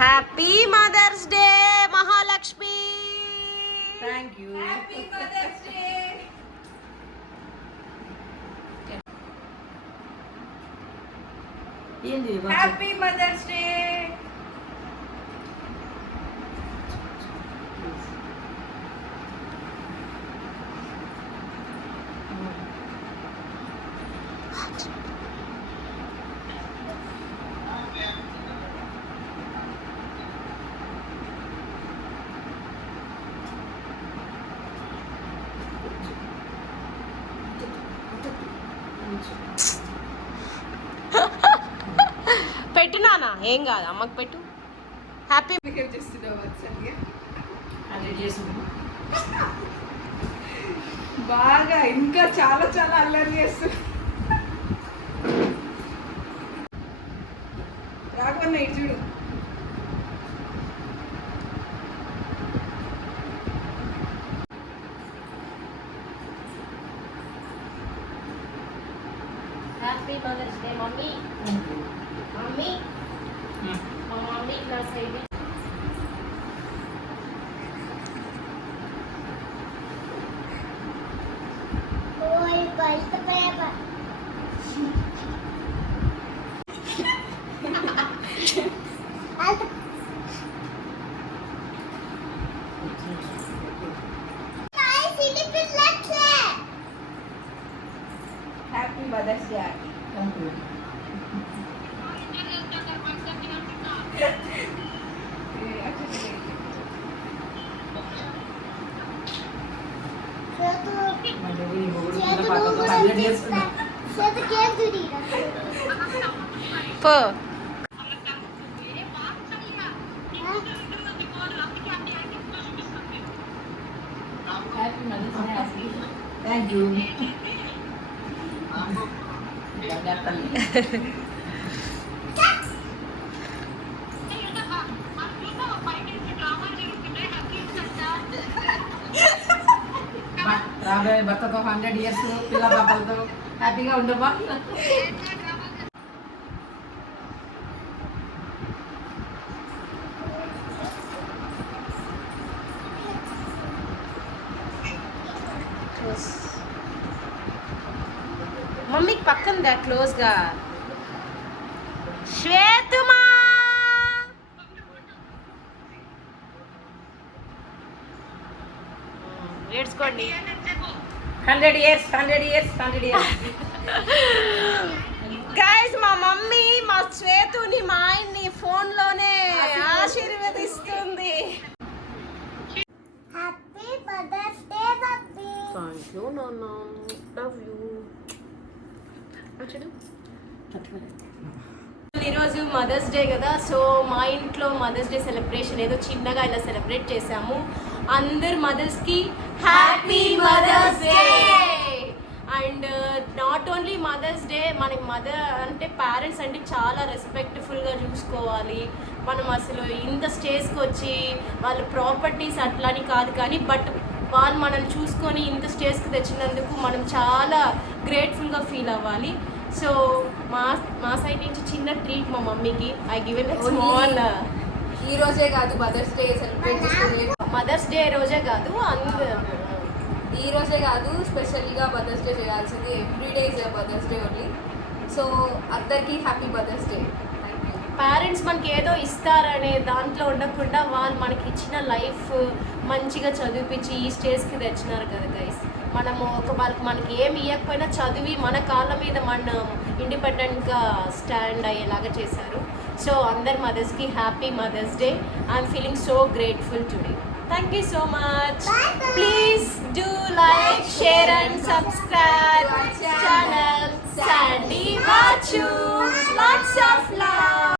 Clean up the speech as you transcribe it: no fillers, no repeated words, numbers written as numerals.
Happy mother's day Mahalakshmi. Thank you. Happy mother's day. ఏంది happy mother's day. పెట్టినానా ఏం కాదు, అమ్మకి పెట్టు. హ్యాపీ బిహేవ్ చేస్తున్నావు అసలు అంటే చేసింది బాగా, ఇంకా చాలా చాలా అల్లరి చేస్తుంది. రాఘవన్న ఇటు చూడు. Happy mother's day mummy. Mummy మా మమ్మీ నా side happy mother's day. Thank you. పో. Thank you. రాబోయే భర్తతో 100 years పిల్ల పాపలతో హ్యాపీగా ఉండవా? మమ్మీకి పక్కన క్లోజ్గా. శ్వేతుమా ఏడ్చుకోండి. 100 years. గైస్ మా మమ్మీ మా శ్వేతుని మా ఆయన్ని ఫోన్ లోనే ఆశీర్వదిస్తుంది. Happy mother's day puppy. Thank you నాన్న, లవ్ యూ. ఈరోజు మదర్స్ డే కదా, సో మా ఇంట్లో మదర్స్ డే సెలబ్రేషన్ ఏదో చిన్నగా ఇలా సెలబ్రేట్ చేసాము. అందరు మదర్స్కి happy mother's day. And not only mother's day, మనకి మదర్ అంటే పేరెంట్స్ అంటే చాలా రెస్పెక్ట్ఫుల్గా చూసుకోవాలి. మనం అసలు ఇంత స్టేజ్కి వచ్చి వాళ్ళ ప్రాపర్టీస్ అట్లని కాదు, కానీ బట్ వాళ్ళు మనల్ని చూసుకొని ఇంత స్టేజ్కి తెచ్చినందుకు మనం చాలా గ్రేట్ఫుల్గా ఫీల్ అవ్వాలి. సో మా సైడ్ నుంచి చిన్న ట్రీట్ మా మమ్మీకి. I give it small. ఈ రోజే కాదు మదర్స్ డే సెలబ్రేట్ చేస్తుంది. మదర్స్ డే రోజే కాదు, ఈ రోజే కాదు, స్పెషల్గా మదర్స్ డే చేయాల్సింది. Everyday is mother's day only. So అందరికీ హ్యాపీ మదర్స్ డే. పేరెంట్స్ మనకి ఏదో ఇస్తారనే దాంట్లో ఉండకుండా వాళ్ళు మనకి ఇచ్చిన లైఫ్ మంచిగా చదివిపించి ఈ స్టేజ్కి తెచ్చినారు కదా గైస్. మనము వాళ్ళకి మనకి ఏమి ఇవ్వకపోయినా చదివి మన కాళ్ళ మీద మనం ఇండిపెండెంట్గా స్టాండ్ అయ్యేలాగా చేశారు. సో అందరి మదర్స్కి happy mother's day. I'm feeling so grateful today. Thank you so much. Please do like, share and subscribe channel Sandy Vachu. Lots of